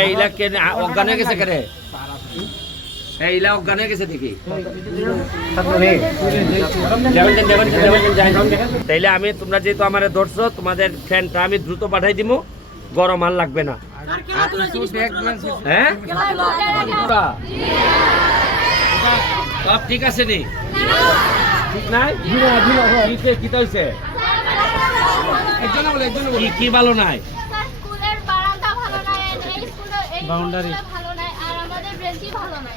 এইলা কে অজ্ঞান হয়ে গেছে কেরে এইলা অজ্ঞান হয়ে গেছে দেখি। তাইলে আমি তোমরা যেহেতু আমার ধরছো তোমাদের ফ্যানটা আমি দ্রুত পাঠাই দিব গরম আর লাগবে না হ্যাঁ সব ঠিক আছে নি ঠিক নাই কি ভালো নাই স্কুলের বারান্দা ভালো নাই এই স্কুলে ভালো নাই আর আমাদের বেঞ্চি ভালো নাই।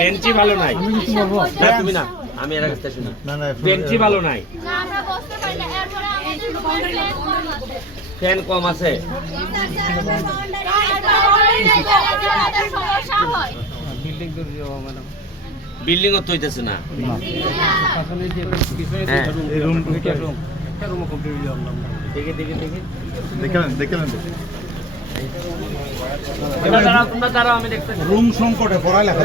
বেঞ্চি ভালো নাই। আমি কিছু বলব? না তুমি না। আমি এর কাছে শুনি না না বেঞ্চি ভালো নাই। না আমরা বসতে পারি না। এরপরে আমাদের রুমের ফ্যান কম আছে। ফ্যান কম আছে। আমাদের সমস্যা হয়। বিল্ডিং তো ম্যাডাম বিল্ডিং ও তৈতেছে না। আসলে যে বিষয়। এই room room room complete room সংকটে পড়ালেখা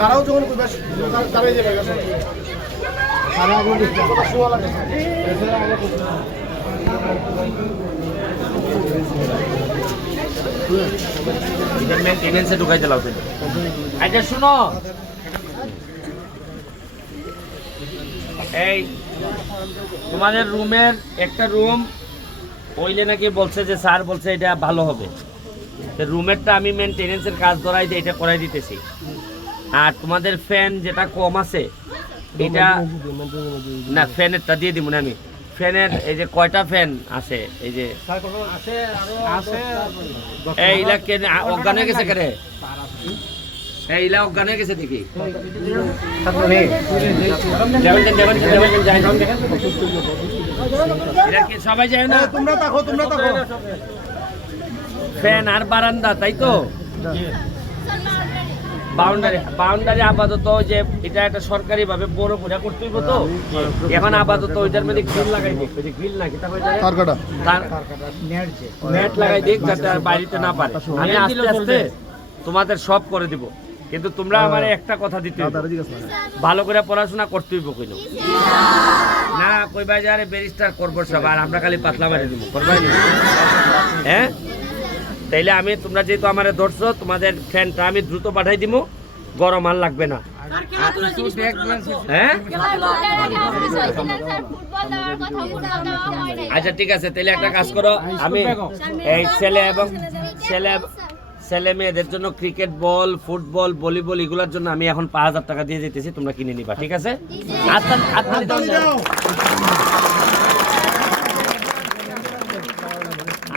তারাও যখন তারাই যাবে আচ্ছা শুনো। এই তোমাদের রুমের একটা রুম ওইলে নাকি বলছে যে স্যার বলছে এটা ভালো হবে। রুমেরটা আমি মেনটেনেন্সের কাজ ধরাই দিয়ে এটা করাই দিতেছি। আর তোমাদের ফ্যান যেটা কম আছে এটা না ফ্যানেরটা দিয়ে দিব না আমি। ফ্যানের এই যে কয়টা ফ্যান আছে এই যে কে অজ্ঞান হয়ে গেছে কেরে এইলা অজ্ঞান হয়ে গেছে দেখি। সবাই যায় না? তোমরা দেখো তোমরা দেখো ফ্যান আর বারান্দা তাই তো? বাউন্ডারি বাউন্ডারি আপাতত যে এটা একটা সরকারি ভাবে বড় করে করতে হইব তো? এখন আপাতত ওইটার মধ্যে গ্রিল লাগাই দিক ওই যে গ্রিল না কিতা কইতা তার কাটা। তার নেট লাগাই দিক যাতে আর বাড়িতে না পারে। আমি আস্তে আস্তে তোমাদের সব করে দিব। কিন্তু তোমরা আমার একটা কথা দিতে ভালো করে পড়াশোনা করতে হইব কইল। না কইবা যে আরে ব্যারিস্টার করব সব আর আমরা খালি পাতলা মারি দিব। করবাই হ্যাঁ? তাইলে আমি তোমরা যেহেতু আমার ধরছো তোমাদের ফ্যানটা আমি দ্রুত পাঠাই দিব গরম আর লাগবে না। হ্যাঁ? হয় আচ্ছা ঠিক আছে তাহলে একটা কাজ করো। আমি এই ছেলে এবং ছেলে ছেলে মেয়েদের জন্য ক্রিকেট বল ফুটবল ভলিবল এগুলোর জন্য আমি এখন পাঁচ হাজার টাকা দিয়ে যেতেছি তোমরা কিনে নিবা ঠিক আছে।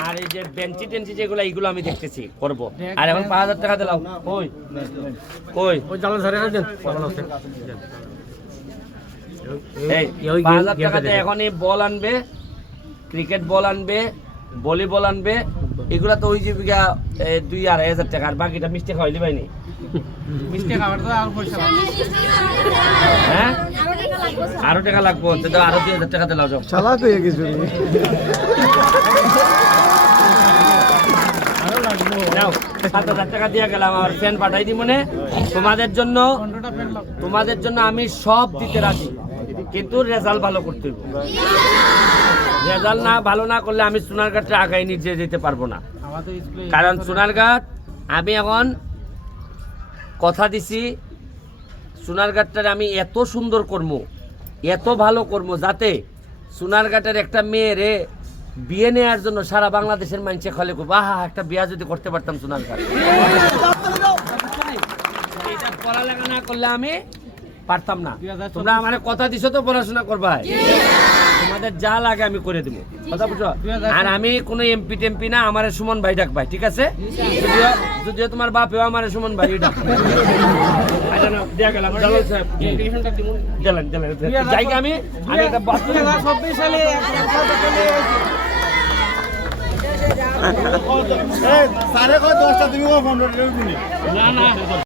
আর এই যে বেঞ্চি টেঞ্চি যেগুলো এইগুলো আমি দেখতেছি করব। আর এখন পাঁচ হাজার টাকা দিলাম কই? কই? ওই জালান সারে দেন এই পাঁচ হাজার টাকাতে এখন এই বল আনবে ক্রিকেট বল আনবে ভলিবল আনবে এগুলা তো ওই যে বিঘা এ, দুই আড়াই হাজার টাকা আর বাকিটা মিষ্টি খাওয়াইলি পাইনি মিষ্টি খাবার তো আর পয়সা হ্যাঁ? আরও টাকা লাগবো তো আরও দুই হাজার টাকা দিলাম যাও। চালাক হয়ে গেছে সাত হাজার টাকা দিয়ে গেলাম আমার ফ্যান পাঠাই দি মনে। তোমাদের জন্য তোমাদের জন্য আমি সব দিতে রাজি কিন্তু রেজাল্ট ভালো করতে হবে রেজাল্ট না ভালো না করলে আমি সোনারঘাটে আগাই নিয়ে যেতে পারব না। কারণ সোনারঘাট আমি এখন কথা দিছি সোনারঘাটটার আমি এত সুন্দর করব এত ভালো করব যাতে সোনারঘাটের একটা মেয়েরে বিয়ে নেওয়ার জন্য সারা বাংলাদেশের মানুষে খালি করব। আহা একটা বিয়া যদি করতে পারতাম সোনারঘাট এইটা পড়ালেখা না করলে আমি পারতাম না। তোমরা আমার কথা দিছো তো পড়াশোনা করবা তোমাদের যা লাগে আমি করে দিব। কথা বুঝো আর আমি কোনো এমপি টেমপি না আমার সুমন ভাই ডাক ভাই ঠিক আছে? যদিও যদিও তোমার বাপেও আমার সুমন ভাই ডাক আচ্ছা জায়গা আমি আমি একটা সালে সাড়ে কয় দশটা তুমি পনেরো না না।